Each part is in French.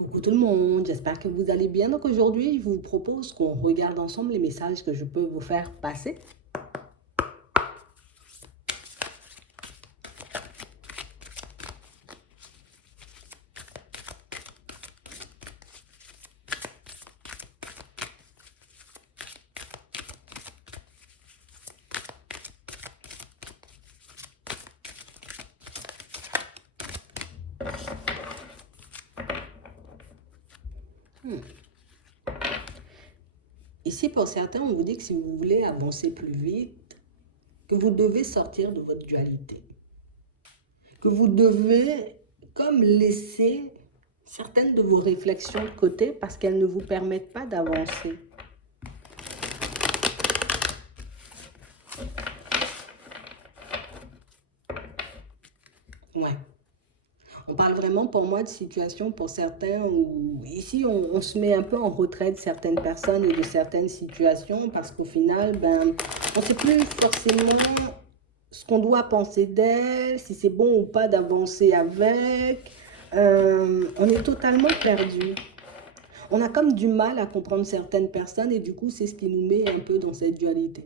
Coucou tout le monde, j'espère que vous allez bien. Donc aujourd'hui, je vous propose qu'on regarde ensemble les messages que je peux vous faire passer. Ici, pour certains, on vous dit que si vous voulez avancer plus vite, que vous devez sortir de votre dualité. Que vous devez comme laisser certaines de vos réflexions de côté parce qu'elles ne vous permettent pas d'avancer. Ouais. On parle vraiment pour moi de situation pour certains où ici on se met un peu en retrait de certaines personnes et de certaines situations parce qu'au final, on ne sait plus forcément ce qu'on doit penser d'elle, si c'est bon ou pas d'avancer avec. On est totalement perdu. On a comme du mal à comprendre certaines personnes et du coup c'est ce qui nous met un peu dans cette dualité.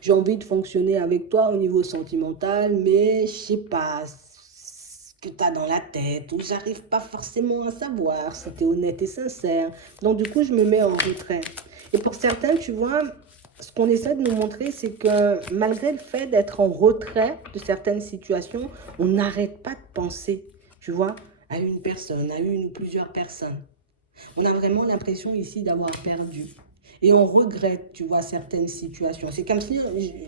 J'ai envie de fonctionner avec toi au niveau sentimental, mais je sais pas ce que tu as dans la tête, ou j'arrive pas forcément à savoir si tu es honnête et sincère. Donc du coup, je me mets en retrait. Et pour certains, tu vois, ce qu'on essaie de nous montrer, c'est que malgré le fait d'être en retrait de certaines situations, on n'arrête pas de penser, tu vois, à une personne, à une ou plusieurs personnes. On a vraiment l'impression ici d'avoir perdu. Et on regrette, tu vois, certaines situations. C'est comme si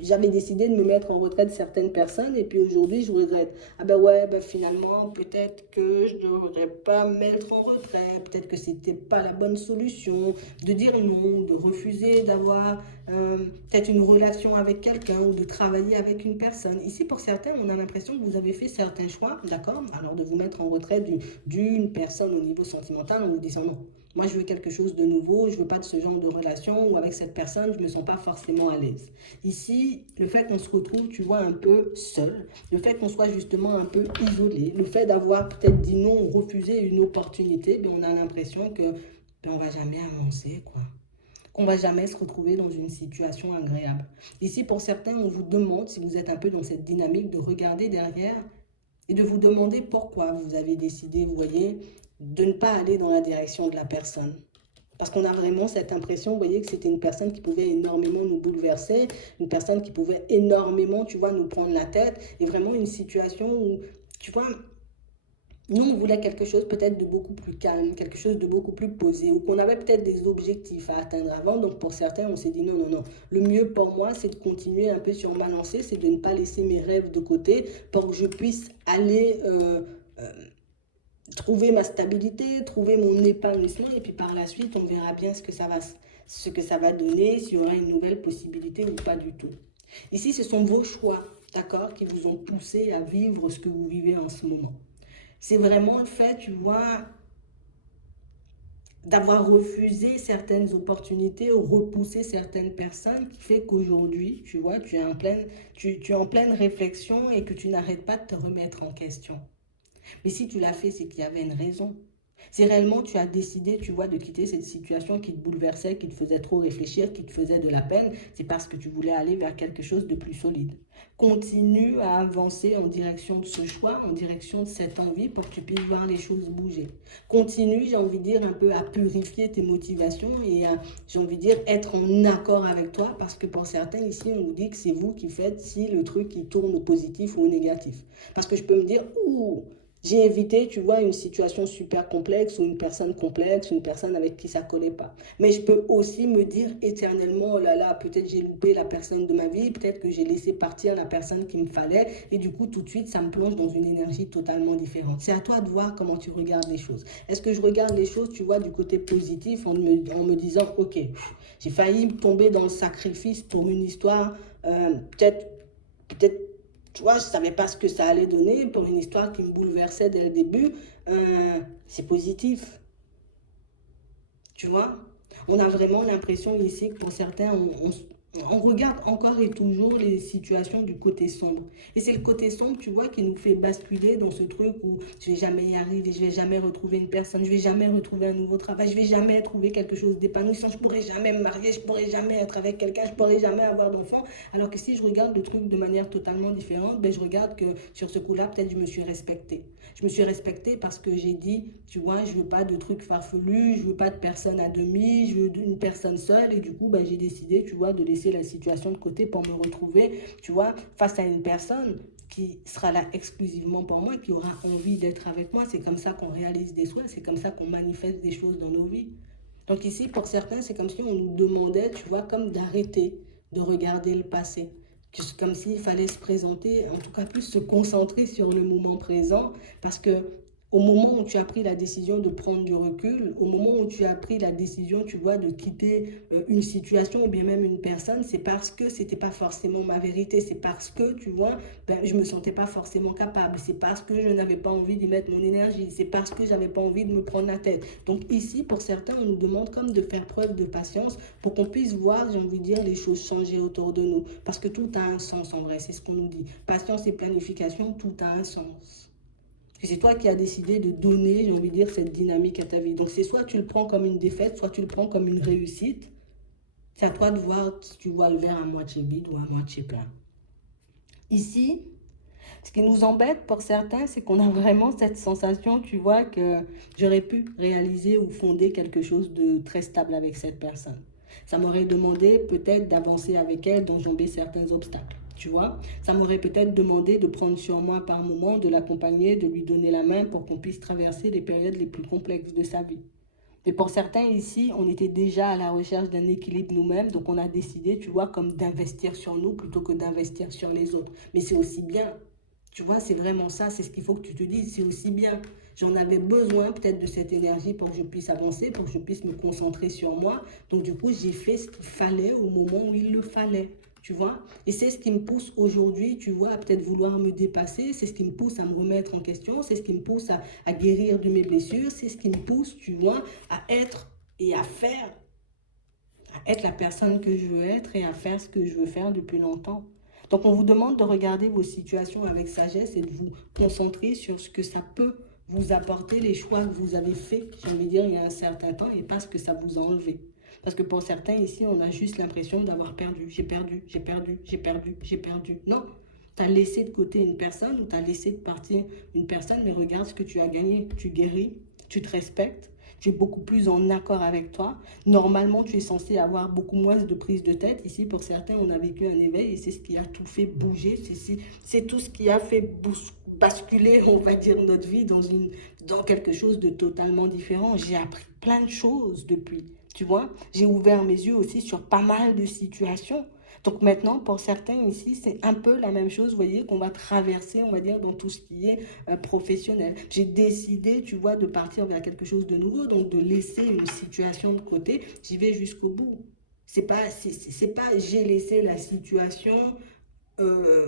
j'avais décidé de me mettre en retrait de certaines personnes et puis aujourd'hui, je regrette. Ah ben ouais, ben finalement, peut-être que je ne devrais pas me mettre en retrait. Peut-être que c'était pas la bonne solution de dire non, de refuser d'avoir peut-être une relation avec quelqu'un ou de travailler avec une personne. Ici, pour certains, on a l'impression que vous avez fait certains choix, d'accord? Alors de vous mettre en retrait d'une personne au niveau sentimental en vous disant non. Moi, je veux quelque chose de nouveau, je ne veux pas de ce genre de relation où avec cette personne, je ne me sens pas forcément à l'aise. Ici, le fait qu'on se retrouve, tu vois, un peu seul, le fait qu'on soit justement un peu isolé, le fait d'avoir peut-être dit non ou refusé une opportunité, on a l'impression que on ne va jamais avancer, quoi. Qu'on ne va jamais se retrouver dans une situation agréable. Ici, pour certains, on vous demande, si vous êtes un peu dans cette dynamique, de regarder derrière et de vous demander pourquoi vous avez décidé, vous voyez, de ne pas aller dans la direction de la personne. Parce qu'on a vraiment cette impression, vous voyez, que c'était une personne qui pouvait énormément nous bouleverser, une personne qui pouvait énormément, tu vois, nous prendre la tête, et vraiment une situation où, tu vois, nous, on voulait quelque chose peut-être de beaucoup plus calme, quelque chose de beaucoup plus posé, ou qu'on avait peut-être des objectifs à atteindre avant. Donc pour certains, on s'est dit non, non, non. Le mieux pour moi, c'est de continuer un peu sur ma lancée, c'est de ne pas laisser mes rêves de côté pour que je puisse aller trouver ma stabilité, trouver mon épanouissement. Et puis par la suite, on verra bien ce que ça va donner, s'il y aura une nouvelle possibilité ou pas du tout. Ici, ce sont vos choix, d'accord, qui vous ont poussé à vivre ce que vous vivez en ce moment. C'est vraiment le fait, tu vois, d'avoir refusé certaines opportunités ou repoussé certaines personnes qui fait qu'aujourd'hui, tu vois, tu es en pleine réflexion et que tu n'arrêtes pas de te remettre en question. Mais si tu l'as fait, c'est qu'il y avait une raison. Si réellement tu as décidé, tu vois, de quitter cette situation qui te bouleversait, qui te faisait trop réfléchir, qui te faisait de la peine, c'est parce que tu voulais aller vers quelque chose de plus solide. Continue à avancer en direction de ce choix, en direction de cette envie pour que tu puisses voir les choses bouger. Continue, j'ai envie de dire, un peu à purifier tes motivations et à, j'ai envie de dire, être en accord avec toi parce que pour certains ici, on vous dit que c'est vous qui faites si le truc qui tourne au positif ou au négatif. Parce que je peux me dire, ouh, j'ai évité, tu vois, une situation super complexe ou une personne complexe, une personne avec qui ça ne collait pas. Mais je peux aussi me dire éternellement, oh là là, peut-être j'ai loupé la personne de ma vie, peut-être que j'ai laissé partir la personne qu'il me fallait, et du coup, tout de suite, ça me plonge dans une énergie totalement différente. C'est à toi de voir comment tu regardes les choses. Est-ce que je regarde les choses, tu vois, du côté positif en me disant, ok, j'ai failli tomber dans le sacrifice pour une histoire, peut-être tu vois, je ne savais pas ce que ça allait donner pour une histoire qui me bouleversait dès le début. C'est positif, tu vois. On a vraiment l'impression ici que pour certains, On regarde encore et toujours les situations du côté sombre. Et c'est le côté sombre, tu vois, qui nous fait basculer dans ce truc où je vais jamais y arriver, je vais jamais retrouver une personne, je vais jamais retrouver un nouveau travail, je vais jamais trouver quelque chose d'épanouissant, je pourrai jamais me marier, je pourrai jamais être avec quelqu'un, je pourrai jamais avoir d'enfant. Alors que si je regarde le truc de manière totalement différente, ben je regarde que sur ce coup-là, peut-être je me suis respectée. Je me suis respectée parce que j'ai dit, tu vois, je veux pas de trucs farfelus, je veux pas de personne à demi, je veux une personne seule. Et du coup, ben, j'ai décidé, tu vois, de laisser la situation de côté pour me retrouver, tu vois, face à une personne qui sera là exclusivement pour moi, qui aura envie d'être avec moi. C'est comme ça qu'on réalise des souhaits, c'est comme ça qu'on manifeste des choses dans nos vies. Donc ici, pour certains, c'est comme si on nous demandait, tu vois, comme d'arrêter de regarder le passé. Comme s'il fallait se présenter, en tout cas plus se concentrer sur le moment présent, parce que au moment où tu as pris la décision de prendre du recul, au moment où tu as pris la décision, tu vois, de quitter une situation ou bien même une personne, c'est parce que c'était pas forcément ma vérité, c'est parce que, tu vois, ben, je me sentais pas forcément capable, c'est parce que je n'avais pas envie d'y mettre mon énergie, c'est parce que j'avais pas envie de me prendre la tête. Donc ici, pour certains, on nous demande comme de faire preuve de patience pour qu'on puisse voir, j'ai envie de dire, les choses changer autour de nous. Parce que tout a un sens en vrai, c'est ce qu'on nous dit. Patience et planification, tout a un sens. Et c'est toi qui as décidé de donner, j'ai envie de dire, cette dynamique à ta vie. Donc c'est soit tu le prends comme une défaite, soit tu le prends comme une réussite. C'est à toi de voir si tu vois le verre à moitié vide ou à moitié plein. Ici, ce qui nous embête pour certains, c'est qu'on a vraiment cette sensation, tu vois, que j'aurais pu réaliser ou fonder quelque chose de très stable avec cette personne. Ça m'aurait demandé peut-être d'avancer avec elle, d'enjamber certains obstacles. Tu vois, ça m'aurait peut-être demandé de prendre sur moi par moment, de l'accompagner, de lui donner la main pour qu'on puisse traverser les périodes les plus complexes de sa vie. Mais pour certains ici, on était déjà à la recherche d'un équilibre nous-mêmes, donc on a décidé, tu vois, comme d'investir sur nous plutôt que d'investir sur les autres. Mais c'est aussi bien, tu vois, c'est vraiment ça, c'est ce qu'il faut que tu te dises, c'est aussi bien. J'en avais besoin peut-être de cette énergie pour que je puisse avancer, pour que je puisse me concentrer sur moi. Donc du coup, j'ai fait ce qu'il fallait au moment où il le fallait. Tu vois, et c'est ce qui me pousse aujourd'hui, tu vois, à peut-être vouloir me dépasser, c'est ce qui me pousse à me remettre en question, c'est ce qui me pousse à guérir de mes blessures, c'est ce qui me pousse, tu vois, à être et à faire, à être la personne que je veux être et à faire ce que je veux faire depuis longtemps. Donc on vous demande de regarder vos situations avec sagesse et de vous concentrer sur ce que ça peut vous apporter, les choix que vous avez faits, j'ai envie de dire, il y a un certain temps et pas ce que ça vous a enlevé. Parce que pour certains ici, on a juste l'impression d'avoir perdu. J'ai perdu, j'ai perdu, j'ai perdu, j'ai perdu. Non, tu as laissé de côté une personne ou tu as laissé de partir une personne, mais regarde ce que tu as gagné. Tu guéris, tu te respectes, tu es beaucoup plus en accord avec toi. Normalement, tu es censé avoir beaucoup moins de prise de tête. Ici, pour certains, on a vécu un éveil et c'est ce qui a tout fait bouger. C'est tout ce qui a fait basculer, on va dire, notre vie dans quelque chose de totalement différent. J'ai appris plein de choses depuis. Tu vois, j'ai ouvert mes yeux aussi sur pas mal de situations. Donc maintenant, pour certains ici, c'est un peu la même chose, vous voyez, qu'on va traverser, on va dire, dans tout ce qui est professionnel. J'ai décidé, tu vois, de partir vers quelque chose de nouveau, donc de laisser une situation de côté. J'y vais jusqu'au bout. C'est pas j'ai laissé la situation euh,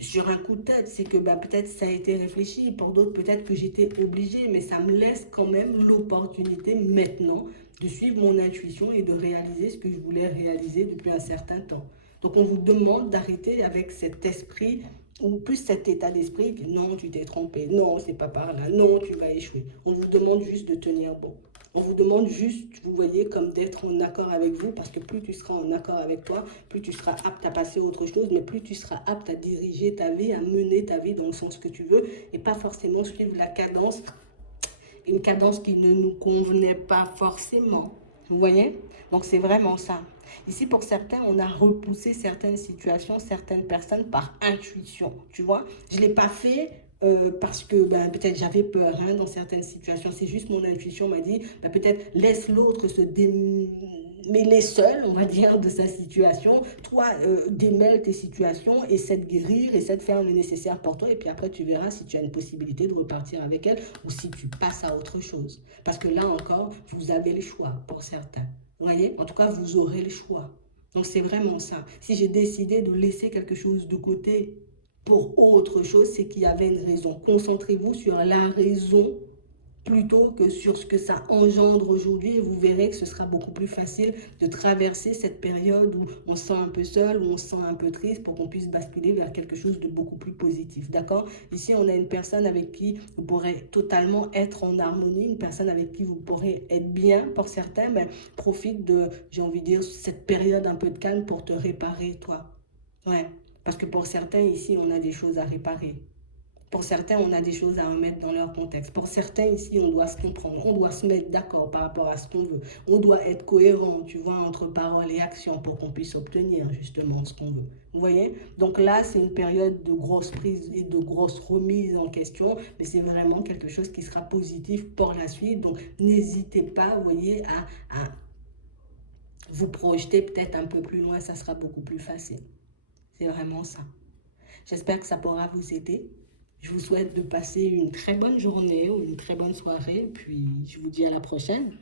sur un coup de tête, c'est que bah, peut-être ça a été réfléchi, pour d'autres peut-être que j'étais obligée, mais ça me laisse quand même l'opportunité maintenant de suivre mon intuition et de réaliser ce que je voulais réaliser depuis un certain temps. Donc on vous demande d'arrêter avec cet esprit ou plus cet état d'esprit que non, tu t'es trompé, non, c'est pas par là, non, tu vas échouer. On vous demande juste de tenir bon. On vous demande juste, vous voyez, comme d'être en accord avec vous, parce que plus tu seras en accord avec toi, plus tu seras apte à passer à autre chose, mais plus tu seras apte à diriger ta vie, à mener ta vie dans le sens que tu veux, et pas forcément suivre la cadence, une cadence qui ne nous convenait pas forcément. Vous voyez? Donc c'est vraiment ça. Ici, pour certains, on a repoussé certaines situations, certaines personnes par intuition. Tu vois? Je ne l'ai pas fait parce que ben, peut-être j'avais peur hein, dans certaines situations. C'est juste mon intuition m'a dit, ben, peut-être laisse l'autre se démêler seul, on va dire, de sa situation. Toi, démêle tes situations, essaie de guérir, essaie de faire le nécessaire pour toi. Et puis après, tu verras si tu as une possibilité de repartir avec elle ou si tu passes à autre chose. Parce que là encore, vous avez le choix pour certains. Vous voyez? En tout cas, vous aurez le choix. Donc c'est vraiment ça. Si j'ai décidé de laisser quelque chose de côté pour autre chose, c'est qu'il y avait une raison. Concentrez-vous sur la raison plutôt que sur ce que ça engendre aujourd'hui. Et vous verrez que ce sera beaucoup plus facile de traverser cette période où on se sent un peu seul, où on se sent un peu triste, pour qu'on puisse basculer vers quelque chose de beaucoup plus positif. D'accord? Ici, on a une personne avec qui vous pourrez totalement être en harmonie, une personne avec qui vous pourrez être bien. Pour certains, ben, profite de, j'ai envie de dire, cette période un peu de calme pour te réparer, toi. Ouais. Parce que pour certains, ici, on a des choses à réparer. Pour certains, on a des choses à remettre dans leur contexte. Pour certains, ici, on doit se comprendre, on doit se mettre d'accord par rapport à ce qu'on veut. On doit être cohérent, tu vois, entre paroles et actions pour qu'on puisse obtenir justement ce qu'on veut. Vous voyez? Donc là, c'est une période de grosse prise et de grosse remise en question, mais c'est vraiment quelque chose qui sera positif pour la suite. Donc n'hésitez pas, vous voyez, à vous projeter peut-être un peu plus loin, ça sera beaucoup plus facile. C'est vraiment ça. J'espère que ça pourra vous aider. Je vous souhaite de passer une très bonne journée ou une très bonne soirée. Puis je vous dis à la prochaine.